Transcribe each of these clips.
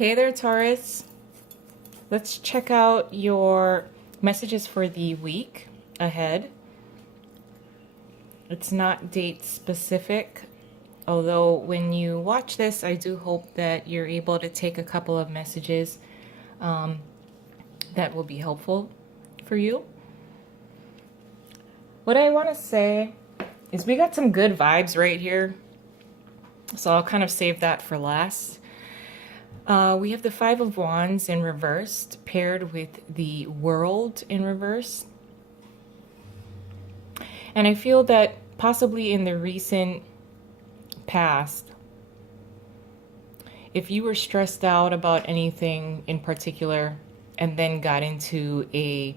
Hey there, Taurus. Let's check out your messages for the week ahead. It's not date specific, although when you watch this, I do hope that you're able to take a couple of messages that will be helpful for you. What I want to say is we got some good vibes right here, so I'll kind of save that for last. We have the Five of Wands in reversed, paired with the World in reverse. And I feel that possibly in the recent past, if you were stressed out about anything in particular and then got into a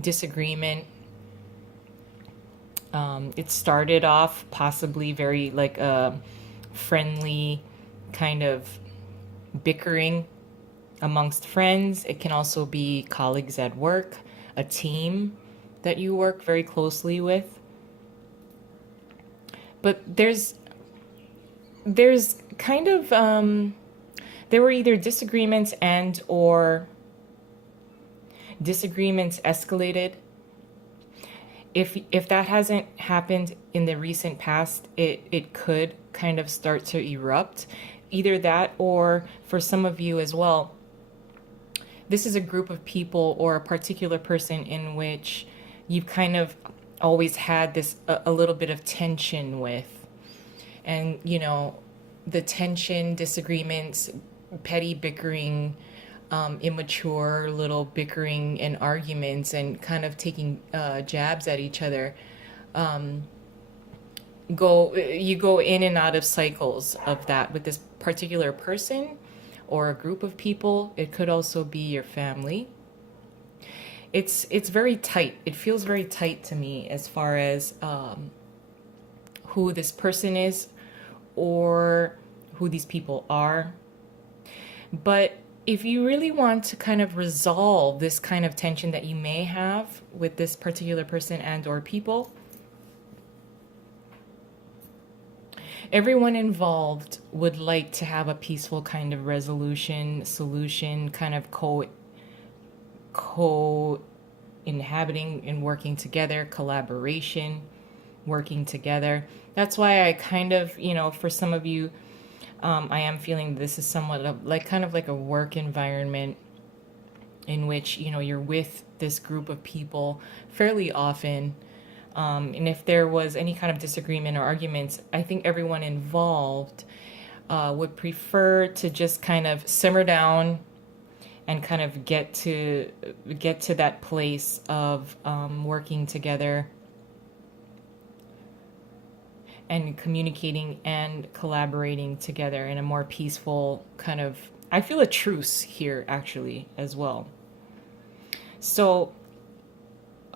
disagreement, it started off possibly very like a friendly kind of bickering amongst friends. It can also be colleagues at work, a team that you work very closely with. But there's kind of there were either disagreements and or disagreements escalated. If that hasn't happened in the recent past, it could kind of start to erupt. Either that, or for some of you as well, this is a group of people or a particular person in which you've kind of always had this a little bit of tension with. And, you know, the tension, disagreements, petty bickering, immature little bickering and arguments and kind of taking jabs at each other. You go in and out of cycles of that with this particular person or a group of people. It could also be your family. It's very tight. It feels very tight to me as far as who this person is or who these people are. But if you really want to kind of resolve this kind of tension that you may have with this particular person and or people, everyone involved would like to have a peaceful kind of resolution, solution, kind of co-inhabiting and working together, collaboration, working together. That's why I kind of, for some of you, I am feeling this is somewhat of kind of like a work environment in which, you're with this group of people fairly often. And if there was any kind of disagreement or arguments, I think everyone involved would prefer to just kind of simmer down and kind of get to that place of working together and communicating and collaborating together in a more peaceful kind of, I feel a truce here actually as well. So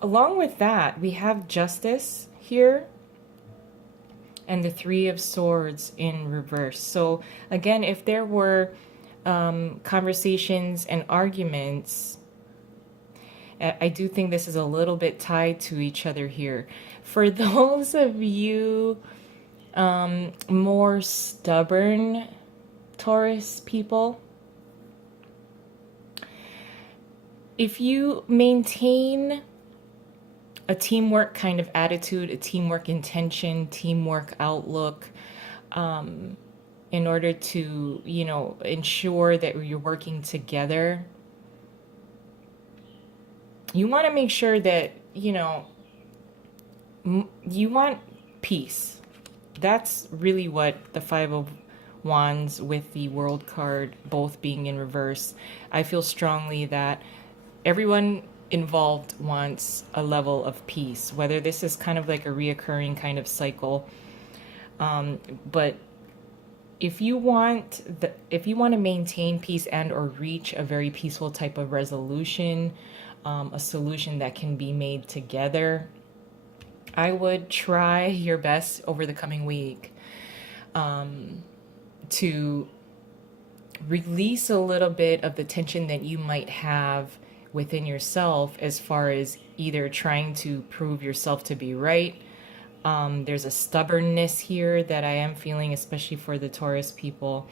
along with that, we have Justice here and the Three of Swords in reverse. So again, if there were conversations and arguments, I do think this is a little bit tied to each other here. For those of you more stubborn Taurus people, if you maintain a teamwork kind of attitude, a teamwork intention, teamwork outlook, in order to, ensure that you're working together, you want to make sure that, you want peace. That's really what the Five of Wands with the World card both being in reverse. I feel strongly that everyone involved wants a level of peace, whether this is kind of like a reoccurring kind of cycle. But if you want to maintain peace and or reach a very peaceful type of resolution, a solution that can be made together, I would try your best over the coming week to release a little bit of the tension that you might have within yourself as far as either trying to prove yourself to be right, There's a stubbornness here that I am feeling, especially for the Taurus people.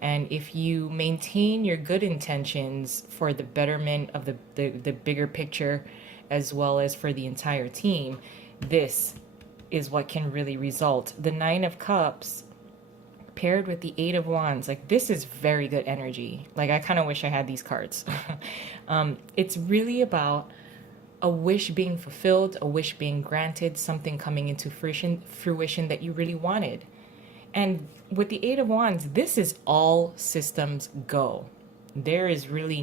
And if you maintain your good intentions for the betterment of the bigger picture, as well as for the entire team, this is what can really result. The Nine of Cups paired with the Eight of Wands, like this is very good energy. Like I kind of wish I had these cards. It's really about a wish being fulfilled, a wish being granted, something coming into fruition that you really wanted. And with the Eight of Wands, this is all systems go. There is really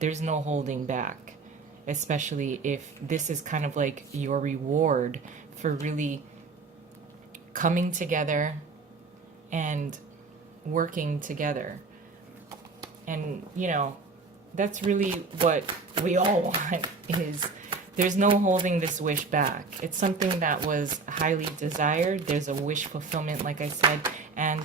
there's no holding back, especially if this is kind of like your reward for really coming together and working together. And, that's really what we all want is there's no holding this wish back. It's something that was highly desired. There's a wish fulfillment, like I said, and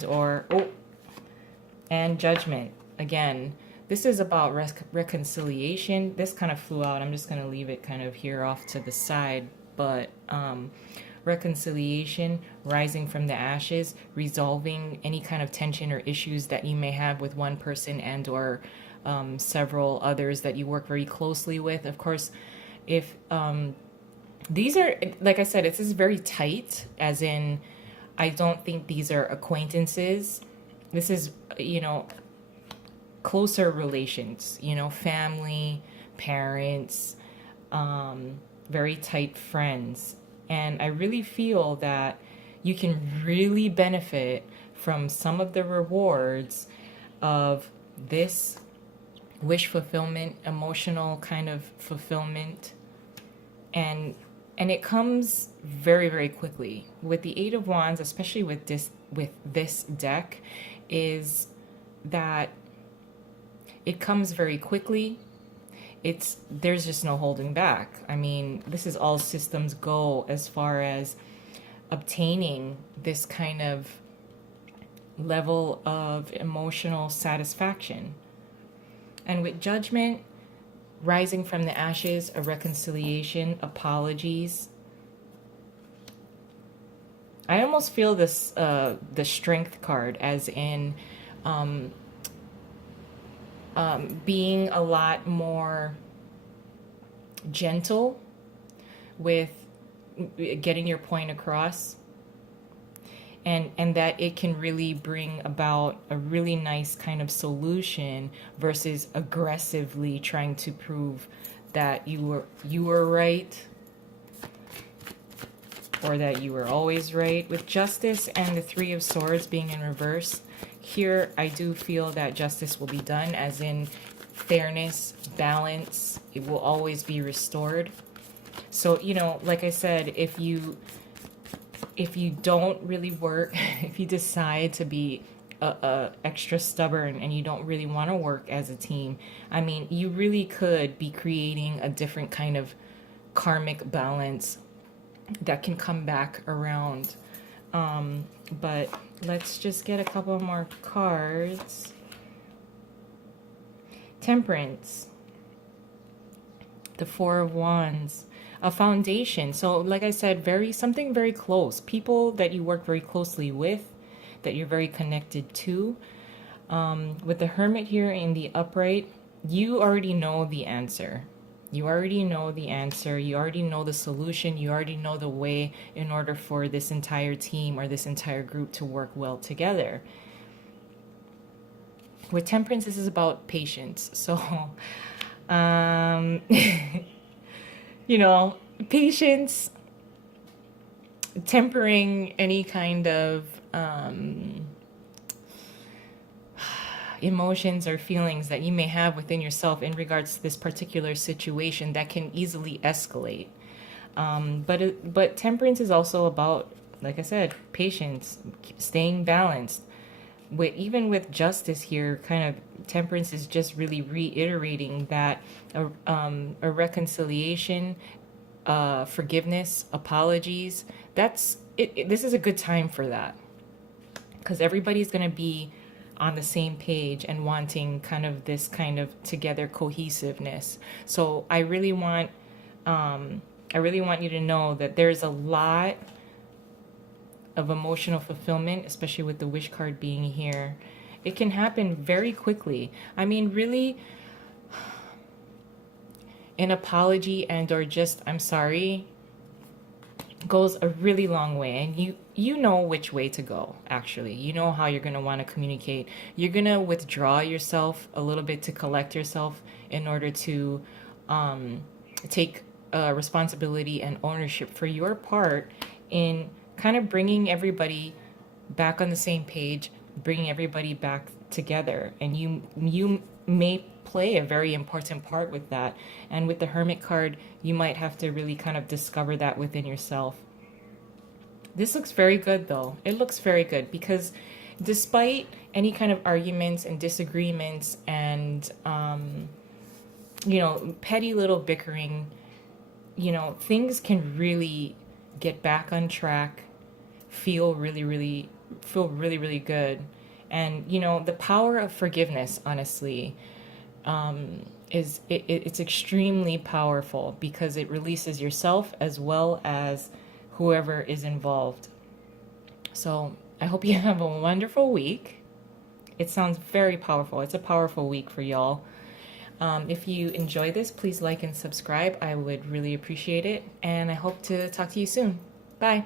judgment. Again, this is about reconciliation. This kind of flew out. I'm just going to leave it kind of here off to the side. But reconciliation, rising from the ashes, resolving any kind of tension or issues that you may have with one person and or several others that you work very closely with. Of course, if these are, like I said, this is very tight, as in, I don't think these are acquaintances. This is, closer relations, family, parents, very tight friends. And I really feel that you can really benefit from some of the rewards of this wish fulfillment, emotional kind of fulfillment. And it comes very, very quickly. With the Eight of Wands, especially with this deck, is that it comes very quickly. There's just no holding back. I mean, this is all systems go as far as obtaining this kind of level of emotional satisfaction. And with judgment, rising from the ashes, a reconciliation, apologies. I almost feel this the strength card, as in being a lot more gentle with getting your point across, and that it can really bring about a really nice kind of solution versus aggressively trying to prove that you were right, or that you were always right. With Justice and the Three of Swords being in reverse, here I do feel that justice will be done, as in fairness, balance, it will always be restored. So, like I said, if you don't really work, if you decide to be extra stubborn and you don't really want to work as a team, I mean, you really could be creating a different kind of karmic balance that can come back around. But let's just get a couple more cards. Temperance, the Four of Wands, a foundation. So like I said, something very close, people that you work very closely with, that you're very connected to. With the Hermit here in the upright, you already know the answer. You already know the answer. You already know the solution. You already know the way in order for this entire team or this entire group to work well together. With Temperance, this is about patience. So, patience, tempering any kind of emotions or feelings that you may have within yourself in regards to this particular situation that can easily escalate. But temperance is also about, like I said, patience, staying balanced. Even with justice here, kind of temperance is just really reiterating that a reconciliation, forgiveness, apologies. This is a good time for that, because everybody's going to be on the same page and wanting kind of this kind of together cohesiveness. So I really want I really want you to know that there's a lot of emotional fulfillment, especially with the wish card being here. It can happen very quickly. I mean, really, an apology and or just I'm sorry goes a really long way, and you know which way to go. Actually, you know how you're going to want to communicate. You're going to withdraw yourself a little bit to collect yourself in order to take responsibility and ownership for your part in kind of bringing everybody back on the same page, bringing everybody back together. And you may play a very important part with that. And with the Hermit card, you might have to really kind of discover that within yourself. This looks very good, though. It looks very good because despite any kind of arguments and disagreements and petty little bickering, things can really get back on track, feel really, really good. And, the power of forgiveness, honestly, it's extremely powerful because it releases yourself as well as whoever is involved. So I hope you have a wonderful week. It sounds very powerful. It's a powerful week for y'all. If you enjoy this, please like and subscribe. I would really appreciate it. And I hope to talk to you soon. Bye.